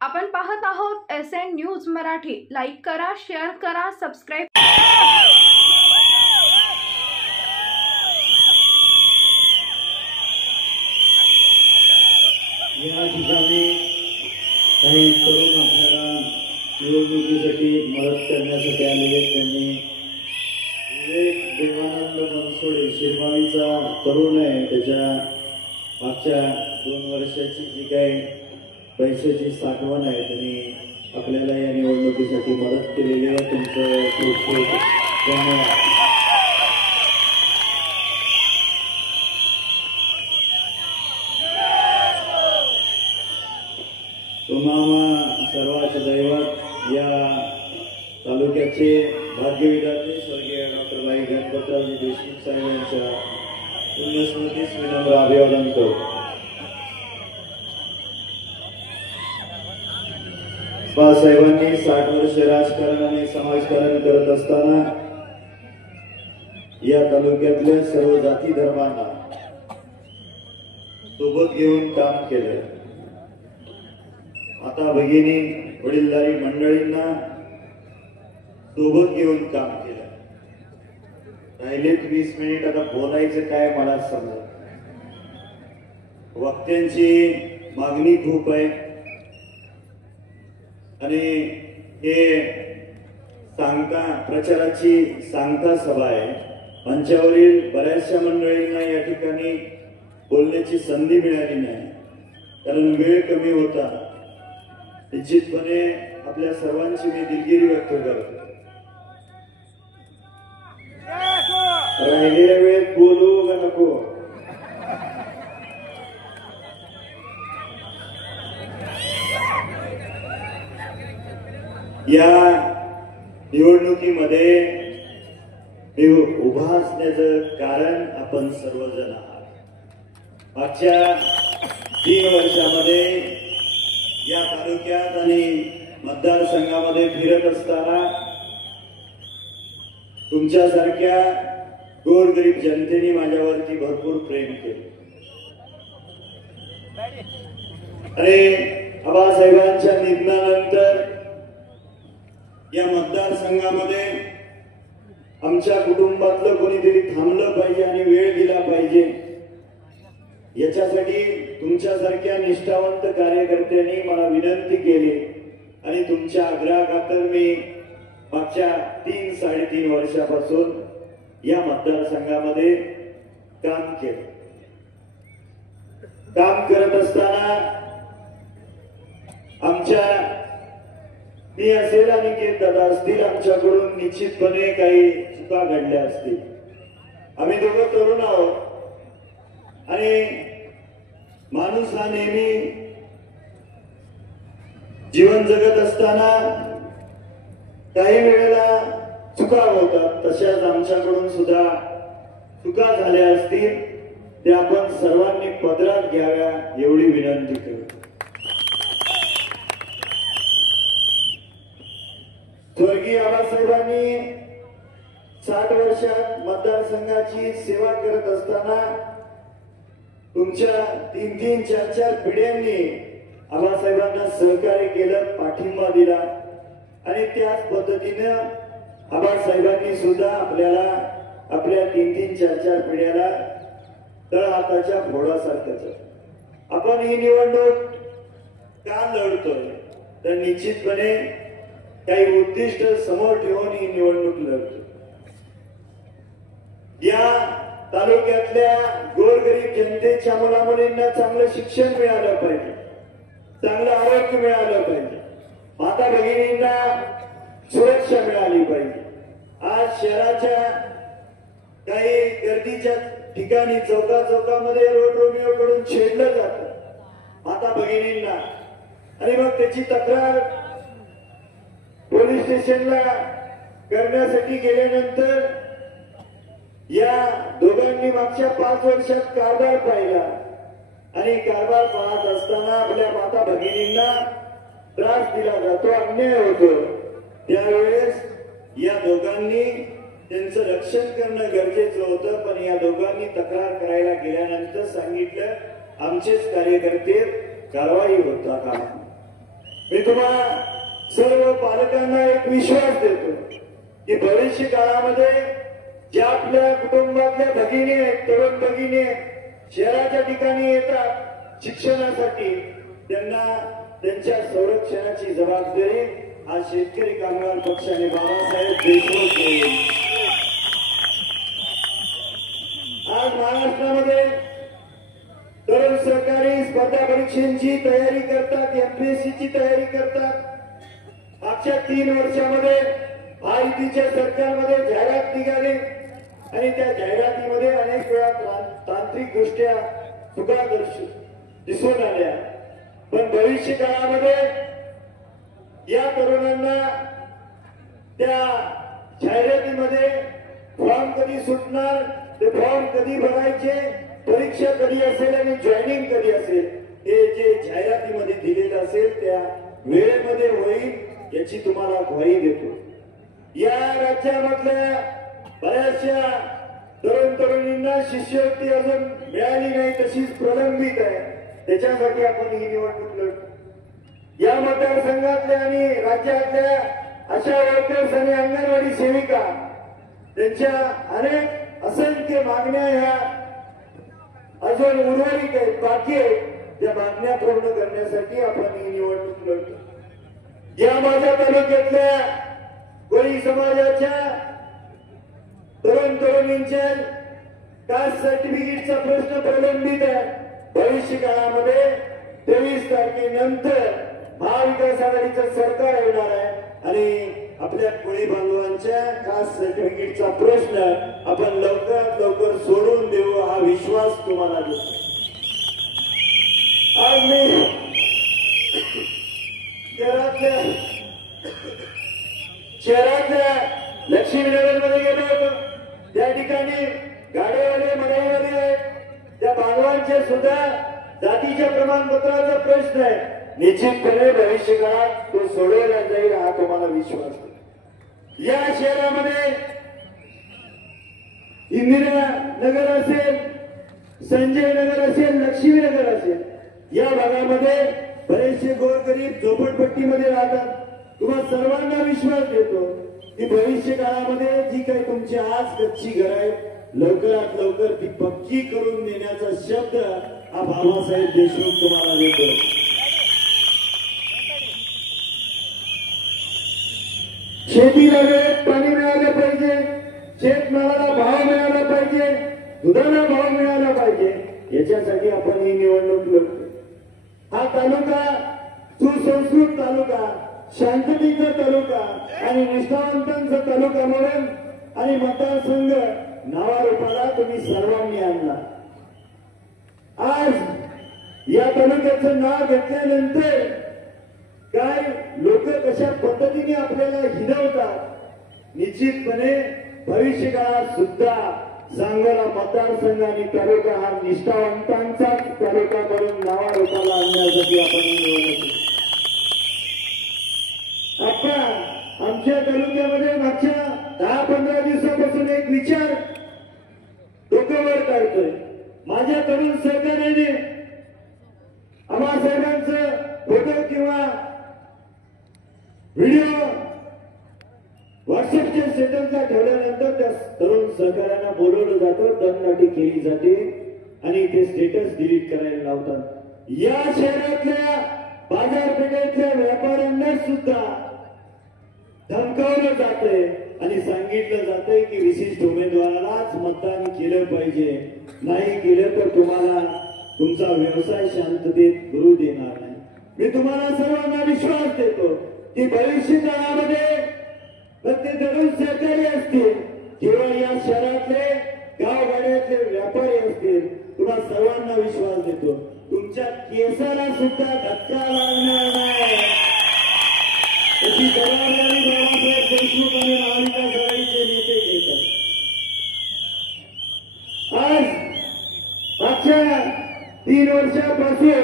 आपण पाहत आहोत SN न्यूज मराठी। लाईक करा, शेअर करा, सबस्क्राइब। या ठिकाणी काही तरुण आपल्याला निवडणुकीसाठी मदत करण्यासाठी आलेले त्यांनी विवेक देवानंद बनसोडे शिरवाळीचा तरुण आहे, त्याच्या मागच्या 2 वर्षाची जी काही पैशाची साठवण आहे त्यांनी आपल्याला या निवडणुकीसाठी मदत केलेली आहे। तुमचं खूप खूप धन्यवाद। तुम्हाला सर्वांचे दैवत या तालुक्याचे भाग्यविधाते स्वर्गीय डॉक्टर भाई गणपतरावजी देशमुख साहेब यांच्या पुण्यस्मृतीस विनम्र अभिवादन करतो। बाळासाहेबांनी 60 वर्ष राजकारण आणि समाजकारण करत असताना या तालुक्यातल्या सर्व जाती धर्मांना सोबत घेऊन काम केलं। आता भगिनी वडीलधारी मंडळींना सोबत घेऊन काम केलं। राहिलेत 20 मिनिट, आता बोलायचं काय मला समजत। वक्त्यांची मागणी खूप आहे आणि हे सांगता प्रचाराची सांगता सभा आहे। मंचावरील बऱ्याचशा मंडळींना या ठिकाणी बोलण्याची संधी मिळाली नाही, कारण वेळ कमी होता। निश्चितपणे आपल्या सर्वांची मी दिलगिरी व्यक्त करतो। राहिलेल्या वेळेत बोलू का नको? या निवडणुकीमध्ये मी उभा असण्याचं कारण आपण सर्वजण आहात। मागच्या 3 वर्षामध्ये या तालुक्यात आणि मतदारसंघामध्ये फिरत असताना तुमच्यासारख्या गोरगरीब जनतेने माझ्यावरती भरपूर प्रेम केले आणि आबासाहेबांच्या निधनानंतर या मतदारसंघामध्ये आमच्या कुटुंबातलं कोणीतरी थांबलं पाहिजे आणि वेळ दिला पाहिजे, याच्यासाठी तुमच्यासारख्या निष्ठावंत कार्यकर्त्यांनी मला विनंती केली आणि तुमच्या आग्रहाखातर मी मागच्या 3-3.5 वर्षापासून या मतदारसंघामध्ये काम केलं। काम करत असताना आमच्या मी असेल आणि के दादा असतील, आमच्याकडून निश्चितपणे काही चुका घडल्या असतील। आम्ही दोघं तरुण आहोत आणि माणूस हा नेहमी जीवन जगत असताना काही वेळेला चुका होतात, तशाच आमच्याकडून सुद्धा चुका झाल्या असतील, ते आपण सर्वांनी पदरात घ्याव्या एवढी विनंती करतो। स्वर्गीय आबासाहेबांनी 60 वर्षात मतदारसंघाची सेवा करत असताना तुमच्या 3-3, 4-4 पिढ्यांनी आबासाहेबांना सहकार्य केलं, पाठिंबा दिला आणि त्याच पद्धतीनं आबासाहेबांनी सुद्धा आपल्याला आपल्या 3-3, 4-4 पिढ्याला तळहाताच्या फोडासारखंच। आपण ही निवडणूक का लढतोय तर निश्चितपणे काही उद्दिष्ट समोर ठेवून ही निवडणूक लढतो। या तालुक्यातल्या गोरगरीब जनतेच्या मुलामुलींना चांगलं शिक्षण मिळालं पाहिजे, चांगलं आरोग्य मिळालं पाहिजे, माता भगिनींना सुरक्षा मिळाली पाहिजे। आज शहराच्या काही गर्दीच्या ठिकाणी चौकामध्ये रोड रोमिओ कडून छेडलं जातं माता भगिनींना आणि मग त्याची तक्रार पोलीस स्टेशनला करण्यासाठी गेल्यानंतर या दोघांनी मागच्या 5 वर्षात कारभार पाहिला आणि कारभार पाहत असताना आपल्या माता भगिनींना त्रास दिला जातो, अन्याय होतो। त्यावेळेस या दोघांनी त्यांचं रक्षण करणं गरजेचं होतं, पण या दोघांनी तक्रार करायला गेल्यानंतर सांगितलं आमचेच कार्यकर्ते कारवाई होता का। मी तुम्हाला सर्व पालकांना एक विश्वास देतो की भविष्य काळामध्ये ज्या आपल्या कुटुंबातल्या भगिनी आहेत, तरुण भगिनी आहेत, शहराच्या ठिकाणी येतात शिक्षणासाठी, त्यांना त्यांच्या संरक्षणाची जबाबदारी हा शेतकरी कामगार पक्ष आणि बाबासाहेब देशमुख घेईल. आज महाराष्ट्रामध्ये तरुण सरकारी स्पर्धा परीक्षांची तयारी करतात, एमपीएससीची तयारी करतात. मागच्या 3 वर्षामध्ये महायुतीच्या सरकारमध्ये जाहिरात निघाली आणि त्या जाहिरातीमध्ये अनेक वेळा तांत्रिक दृष्ट्या चुका दिसून आल्या. पण भविष्य काळामध्ये या तरुणांना त्या जाहिरातीमध्ये फॉर्म कधी सुटणार, ते फॉर्म कधी भरायचे, परीक्षा कधी असेल आणि जॉईनिंग कधी असेल, हे जे जाहिरातीमध्ये दिलेलं असेल त्या वेळेमध्ये होईल याची तुम्हाला ग्वाही देतो. या राज्यामधल्या बऱ्याचशा तरुण तरुणींना शिष्यवृत्ती अजून मिळाली नाही, तशीच प्रलंबित आहे. त्याच्यासाठी आपण ही निवडणूक लढतो. या मतदारसंघातल्या आणि राज्यातल्या अशा वर्कर्स आणि अंगणवाडी सेविका त्यांच्या अनेक असंख्य मागण्या ह्या अजून उर्वरित आहेत, बाकी आहेत. त्या मागण्या पूर्ण करण्यासाठी आपण ही निवडणूक लढतो. या माझ्या तालुक्यातल्या कोळी समाजाच्या तरुण तरुणींच्या कास्ट सर्टिफिकेटचा प्रश्न प्रलंबित आहे. भविष्य काळामध्ये 23 तारखेनंतर महाविकास आघाडीचं सरकार येणार आहे आणि आपल्या कोळी बांधवांच्या कास्ट सर्टिफिकेटचा प्रश्न आपण लवकरात लवकर सोडून देऊ हा विश्वास तुम्हाला देतो. आज मी शहरातल्या लक्ष्मीनगरमध्ये गेलो होतो. त्या ठिकाणी गाडेवाले मराईवाले आहेत, त्या बांधवांचे सुद्धा जातीच्या प्रमाणपत्राचा प्रश्न आहे. निश्चितपणे भविष्य काळात तो सोडवला जाईल हा तुम्हाला विश्वास आहे. या शहरामध्ये इंदिरा नगर असेल, संजय नगर असेल, लक्ष्मीनगर असेल, या भागामध्ये बरेचसे गोरगरीब झोपडपट्टीमध्ये राहतात. तुम्हाला सर्वांना विश्वास देतो की भविष्य काळामध्ये जी काही तुमची आज कच्ची घर आहे लवकरात लवकर ती पक्की करून देण्याचा शब्द हा बाबासाहेब देशमुख तुम्हाला देतो. शेतीला वेळेत पाणी मिळालं पाहिजे, शेतमालाला भाव मिळाला पाहिजे, दुधाला भाव मिळाला पाहिजे, याच्यासाठी आपण ही निवडणूक लढतो. हा तालुका सुसंस्कृत तालुका, शांततेचा तालुका आणि निष्ठावंतांचा तालुका म्हणून आणि मतदारसंघ नावारूपाला तुम्ही सर्वांनी आणला. आज या तालुक्याचं नाव घेतल्यानंतर काय लोक कशा पद्धतीने आपल्याला हिणवतात. निश्चितपणे भविष्य काळात सुद्धा सांगोला मतदारसंघ आणि तालुका हा निष्ठावंतांचा तालुका म्हणून नावारूपाला आणण्यासाठी आपण निवडणूक. आपण आमच्या तालुक्यामध्ये मागच्या 10-15 दिवसापासून एक विचार डोक्यावर काढतोय. माझ्या तरुण सहकार्याने आम्हासाहेबांचं फोटो किंवा व्हिडिओ व्हॉट्सअपच्या स्टेटसला ठेवल्यानंतर त्या तरुण सहकार्यांना बोलवलं जातं, दमदाटी केली जाते आणि ते स्टेटस डिलीट करायला लावतात. या शहरातल्या बाजारपेठेतल्या व्यापाऱ्यांना सुद्धा धमकावलं जातंय आणि सांगितलं जातंय की विशिष्ट उमेदवारालाच मतदान केलं पाहिजे, नाही केलं तर तुम्हाला तुमचा व्यवसाय शांततेत करू देणार नाही. मी तुम्हाला सर्वांना विश्वास देतो की भविष्य काळामध्ये ते तरुण सहकारी असतील किंवा या शहरातले गावगाड्यातले व्यापारी असतील, तुम्हाला सर्वांना विश्वास देतो तुमच्या केसाला सुद्धा धक्का लागणार नाही. त्याची जबाबदारी बाबासाहेब देशमुख आणि महाविकास आघाडीचे नेते घेतात. आज मागच्या 3 वर्षापासून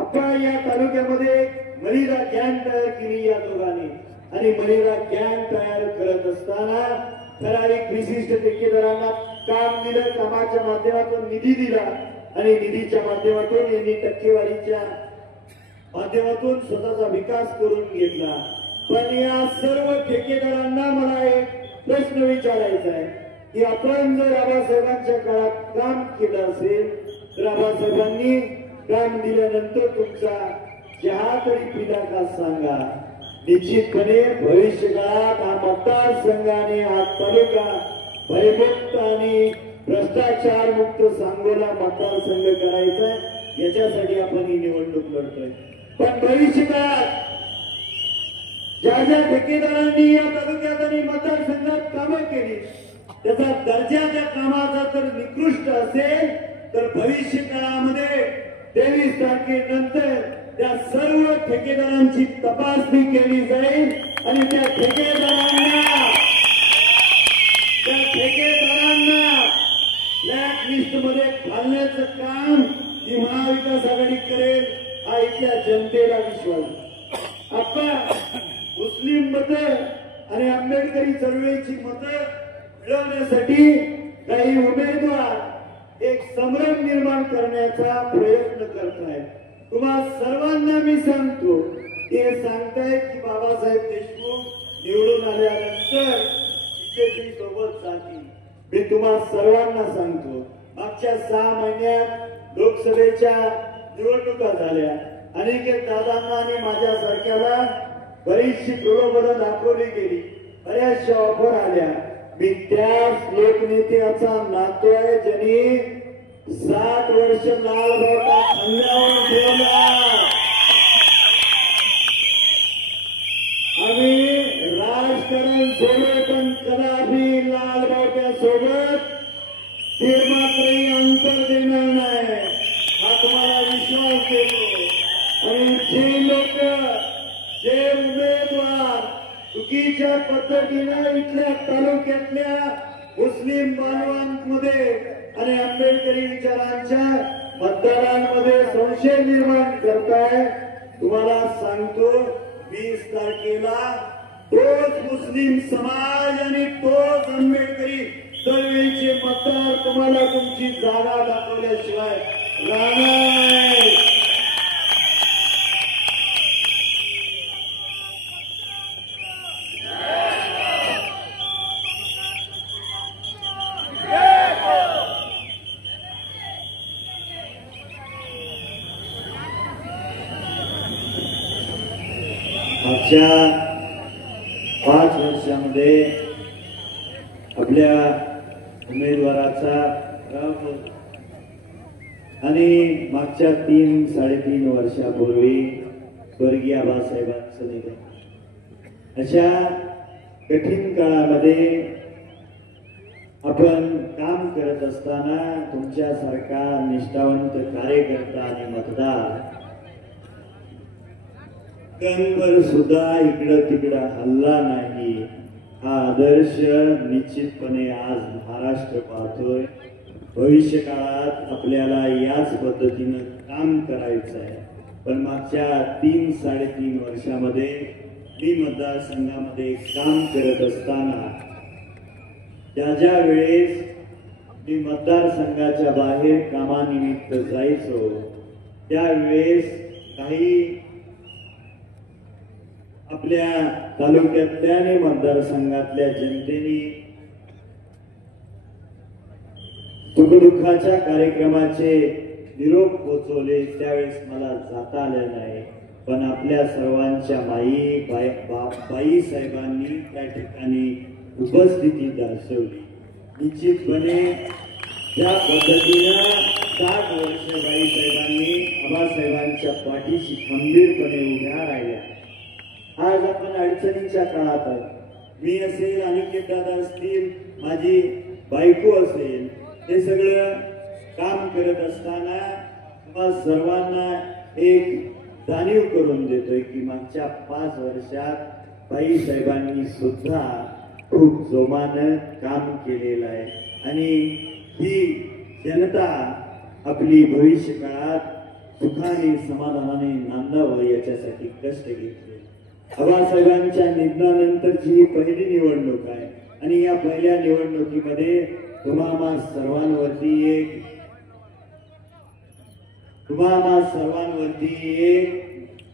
आपण या तालुक्यामध्ये मलिदा गँग तयार केली या दोघांनी आणि मलिदा गँग तयार करत असताना ठराविक विशिष्ट ठेकेदारांना काम दिलं, कामाच्या माध्यमातून निधी दिला आणि निधीच्या माध्यमातून यांनी टक्केवारीच्या माध्यमातून स्वतःचा विकास करून घेतला. पण या सर्व ठेकेदारांना मला एक प्रश्न विचारायचा आहे की आपण जर आबासाहेबांच्या काळात काम केलं असेल तर आबासाहेबांनी काम दिल्यानंतर तुमचा चहा तरी पिला का सांगा. निश्चितपणे भविष्य काळात हा मतदारसंघाने हा तालुका भयमुक्त आणि भ्रष्टाचार मुक्त सांगोला मतदारसंघ करायचा आहे. याच्यासाठी आपण ही निवडणूक लढतोय. पण भविष्य काळात ज्या ज्या ठेकेदारांनी या तालुक्यात आणि मतदारसंघात कामं केली त्याचा दर्जा त्या कामाचा जर निकृष्ट असेल तर भविष्य काळामध्ये 23 तारखेनंतर त्या सर्व ठेकेदारांची तपासणी केली जाईल आणि त्या ठेकेदारांना ब्लॅक लिस्ट मध्ये घालण्याचं काम ही महाविकास आघाडी करेल हा इथल्या जनतेला विश्वास. आपण मुस्लिम मतं आणि आंबेडकरी चळवळीची मतं मिळवण्यासाठी काही उमेदवार एक संभ्रम निर्माण करण्याचा प्रयत्न करतायत. तुम्हा सर्वांना मी सांगतो हे सांगतायत की बाबासाहेब देशमुख निवडून आल्यानंतर बीजेपी सोबत जातील. मी तुम्हा सर्वांना सांगतो मागच्या 6 महिन्यात लोकसभेच्या निवडणुका झाल्या. अनेक दादांना आणि माझ्यासारख्याला बरीचशी प्रलोभनं दाखवली गेली. बऱ्याचशा ऑफर आल्या. मी त्याच लोकनेत्याचा नातो आहे ज्यांनी 7 वर्ष लाल बावटा खांद्यावर ठेवला. आम्ही राजकारण सोडले पण कदापि लाल बावट्या सोबत ते मात्रही अंतर देणार नाही हा तुम्हाला विश्वास देतो. आणि जे लोक जे उमेदवार चुकीच्या पद्धतीनं इथल्या तालुक्यातल्या मुस्लिम बांधवांमध्ये आणि आंबेडकरी विचारांच्या मतदारांमध्ये संशय निर्माण करताय तुम्हाला सांगतो 20 तारखेला तोच मुस्लिम समाज आणि तोच आंबेडकरी चळवळीचे मतदार तुम्हाला तुमची जागा दाखवल्याशिवाय राहणार. मागच्या 5 वर्षामध्ये आपल्या उमेदवाराचा आणि मागच्या 3-3.5 वर्षापूर्वी स्वर्गीय आबासाहेबांचं निधन. अशा कठीण काळामध्ये आपण काम करत असताना तुमच्यासारखा निष्ठावंत कार्यकर्ता आणि मतदार कणभर सुद्धा इकडं तिकडं हल्ला नाही हा आदर्श निश्चितपणे आज महाराष्ट्र पाहतोय. भविष्य काळात आपल्याला याच पद्धतीनं काम करायचं आहे. पण मागच्या 3-3.5 वर्षामध्ये मी मतदारसंघामध्ये काम करत असताना ज्या वेळेस मी मतदारसंघाच्या बाहेर कामानिमित्त जायचो त्यावेळेस काही आपल्या तालुक्यातल्या आणि मतदारसंघातल्या जनतेने सुखदुःखाच्या कार्यक्रमाचे निरोप पोचवले. त्यावेळेस मला जाता आलं नाही. पण आपल्या सर्वांच्या बाई साहेबांनी त्या ठिकाणी उपस्थिती दर्शवली. निश्चितपणे त्या पद्धतीनं 60 वर्ष बाई साहेबांनी आबासाहेबांच्या पाठीशी खंबीरपणे उभ्या राहिल्या. आज आपण अडचणीच्या काळात आहे. मी असेल अनिकेत दादा असतील माझी बायको असेल हे सगळं काम करत असताना तुम्हा सर्वांना एक जाणीव करून देतोय की मागच्या 5 वर्षात बाई साहेबांनी सुद्धा खूप जोमानं काम केलेलं आहे आणि ही जनता आपली भविष्य काळात सुखाने समाधानाने नांदावं याच्यासाठी कष्ट घेतले. आबासाहेबांच्या निधनानंतरची ही पहिली निवडणूक आहे आणि या पहिल्या निवडणुकीमध्ये तुम्हा सर्वांवरती एक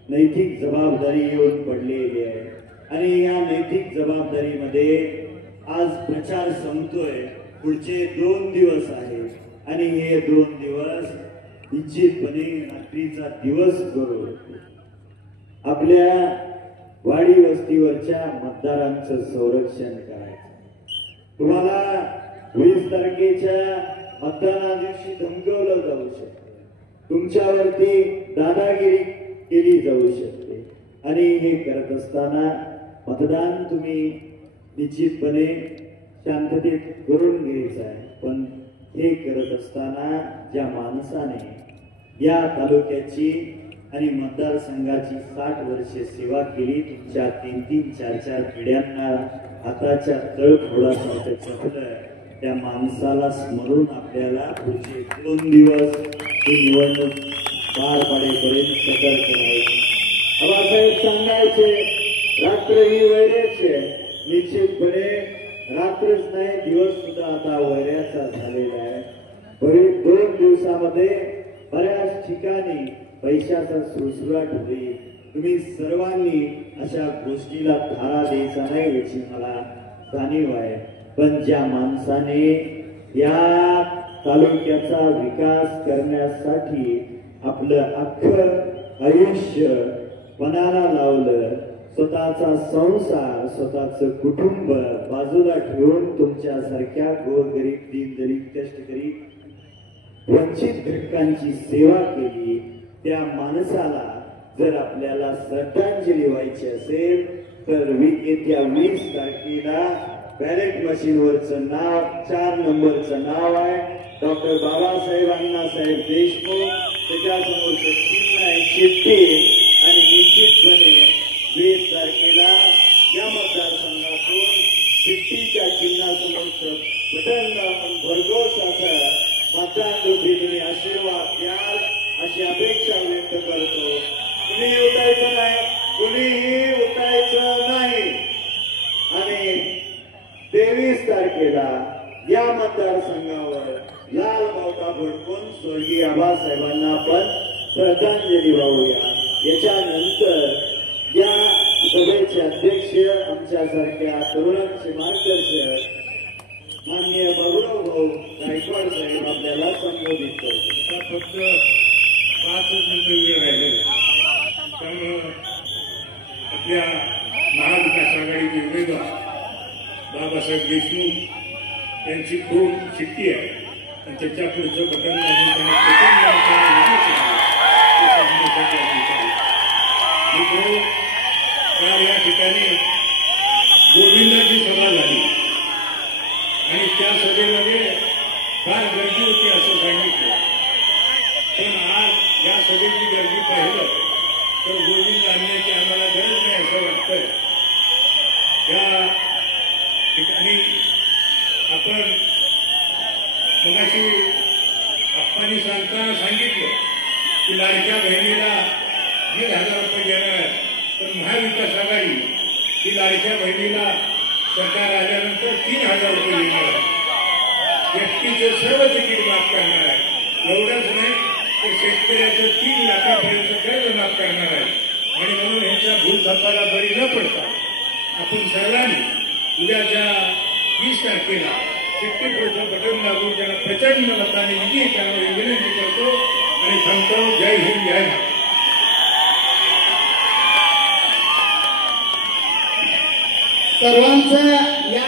नैतिक जबाबदारी येऊन पडलेली आहे आणि या नैतिक जबाबदारीमध्ये आज प्रचार संपतोय. पुढचे 2 दिवस आहेत आणि हे 2 दिवस निश्चितपणे रात्रीचा दिवस करून आपल्या वाडी वस्तीवरच्या मतदारांचं संरक्षण करायचं. तुम्हाला 20 तारखेच्या मतदाना दिवशी धमकवलं जाऊ शकते, तुमच्यावरती दादागिरी केली जाऊ शकते आणि हे करत असताना मतदान तुम्ही निश्चितपणे शांततेत करून घ्यायचं आहे. पण हे करत असताना ज्या माणसाने या तालुक्याची आणि मतदारसंघाची 60 वर्षे सेवा केली, तुमच्या 3-3, 4-4 पिढ्यांना हाताच्या तळफोडासारखं जपलं, त्या माणसाला स्मरून आपल्याला पुढचे 2 दिवस ही निवडणूक पार पाडेपर्यंत सतर्क राहायचे. आबासाहेब सांगायचे, रात्र ही वैऱ्याची आहे. निश्चितपणे रात्रच नाही, दिवस सुद्धा आता वैऱ्याचा झालेला आहे. बरेच 2 दिवसामध्ये बऱ्याच ठिकाणी पैशाचा सुळसुळाट होईल. तुम्ही सर्वांनी अशा गोष्टीला थारा द्यायचा नाही याची मला जाणीव आहे. पण ज्या माणसाने या तालुक्याचा विकास करण्यासाठी आपलं अख्खं आयुष्य पणाला लावलं, स्वतःचा संसार, स्वतःचं कुटुंब बाजूला ठेवून तुमच्यासारख्या गोरगरीब, दीनदलित, कष्टकरी, वंचित घटकांची सेवा केली, त्या माणसाला जर आपल्याला श्रद्धांजली व्हायची असेल तर येत्या 20 तारखेला बॅलेट मशीनवरचं नाव 4 नंबरचं नाव आहे डॉक्टर बाबासाहेब अण्णासाहेब देशमुख, त्याच्यासमोरचं चिन्ह आहे शेट्टी आणि निश्चितपणे 20 तारखेला या मतदारसंघातून शेट्टीच्या चिन्हासमोरचं बटन आपण भरघोस असं मतदान रूपी तुम्ही आशीर्वाद द्याल अशी अपेक्षा व्यक्त करतो. कुणीही उठायचं नाही, कुणीही उठायचं नाही आणि 23 तारखेला या मतदारसंघावर लाल बावटा फडकून स्वर्गीय आबासाहेबांना आपण श्रद्धांजली वाहूया. याच्यानंतर या सभेचे अध्यक्ष आमच्यासारख्या तरुणांचे मार्गदर्शक माननीय बाबुराव भाऊ गायकवाड साहेब आपल्याला संबोधित करतात. फक्त 5 मिनिटं वेळ राहिलेला, त्यामुळं आपल्या महाविकास आघाडीचे उमेदवार बाबासाहेब देशमुख यांची खूप शिट्टी आहे आणि त्याच्या पुढचं बटन काल या ठिकाणी गोविंदाची सभा झाली आणि त्या सभेमध्ये फार गर्दी होती असं सांगितलं. पण आज या सभेची गर्दी पाहिलं तर गोविंद आणण्याची आम्हाला गरज नाही असं वाटतंय. या ठिकाणी आपण मगाशी आप्पांनी सांगताना सांगितलं की लाडक्या बहिणीला 1,000 रुपये देणार आहे, पण महाविकास आघाडी ही लाडक्या बहिणीला सरकार आल्यानंतर 3,000 रुपये देणार आहे. एसटीचं सर्व तिकीट माफ करणार आहे. एवढंच नाही तर शेतकऱ्याचं 3 लाखापर्यंत कर्ज माफ करणार आहे. आणि म्हणून ह्यांच्या भूलथापाला बळी न पडता आपण सर्वांनी उद्याच्या 20 तारखेला शेतकऱ्याचं बटन दाबून त्यांना प्रचंड मताने विजयी करण्याची विनंती करतो आणि थांबतो. जय हिंद, जय भारत. सर्वांचं या